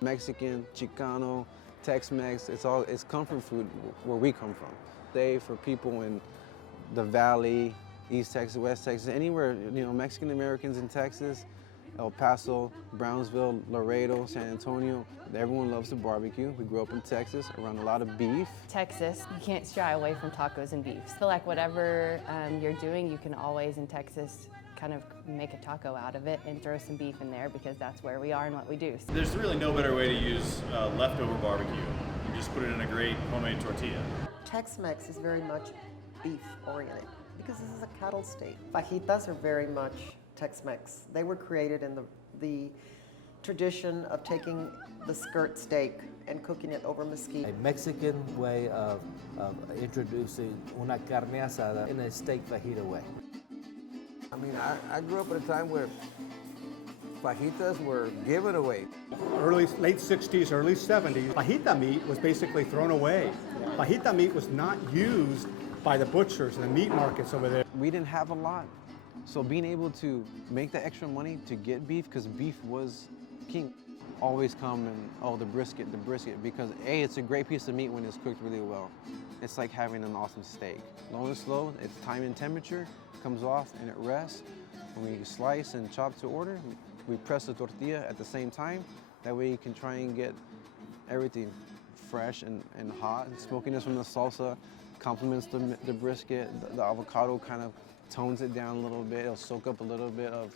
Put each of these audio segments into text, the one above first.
Mexican, Chicano, Tex-Mex, it's comfort food where we come from. For people in the Valley, East Texas, West Texas, anywhere, Mexican Americans in Texas, El Paso, Brownsville, Laredo, San Antonio, everyone loves to barbecue. We grew up in Texas around a lot of beef. Texas, you can't shy away from tacos and beef. I feel like whatever you're doing, you can always in Texas kind of make a taco out of it and throw some beef in there because that's where we are and what we do. There's really no better way to use leftover barbecue. You just put it in a great homemade tortilla. Tex-Mex is very much beef oriented because this is a cattle state. Fajitas are very much Tex-Mex. They were created in the tradition of taking the skirt steak and cooking it over mesquite. A Mexican way of introducing una carne asada in a steak fajita way. I mean, I grew up at a time where fajitas were given away. Late 60s, early 70s, fajita meat was basically thrown away. Fajita meat was not used by the butchers and the meat markets over there. We didn't have a lot, so being able to make the extra money to get beef, because beef was king, always come and, the brisket, because A, it's a great piece of meat when it's cooked really well. It's like having an awesome steak. Low and slow, it's time and temperature, comes off and it rests. When we slice and chop to order, we press the tortilla at the same time. That way you can try and get everything fresh and hot. And smokiness from the salsa complements the brisket. The avocado kind of tones it down a little bit. It'll soak up a little bit of,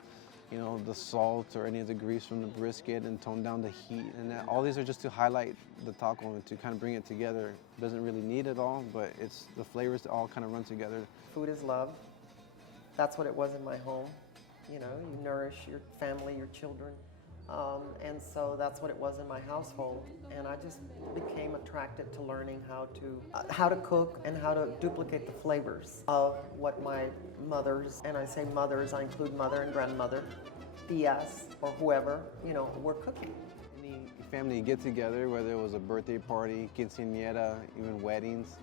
the salt or any of the grease from the brisket and tone down the heat. And all these are just to highlight the taco and to kind of bring it together. It doesn't really need it all, but it's the flavors that all kind of run together. Food is love. That's what it was in my home. You nourish your family, your children. And so that's what it was in my household. And I just became attracted to learning how to cook and how to duplicate the flavors of what my mothers, and I say mothers, I include mother and grandmother, tias, or whoever, were cooking. Any family get together, whether it was a birthday party, quinceañera, even weddings,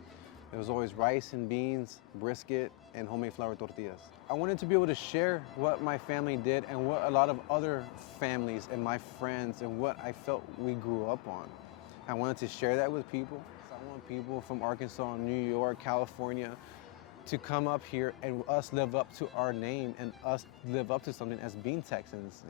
it was always rice and beans, brisket, and homemade flour tortillas. I wanted to be able to share what my family did and what a lot of other families and my friends and what I felt we grew up on. I wanted to share that with people. I want people from Arkansas, New York, California to come up here and us live up to our name and us live up to something as being Texans,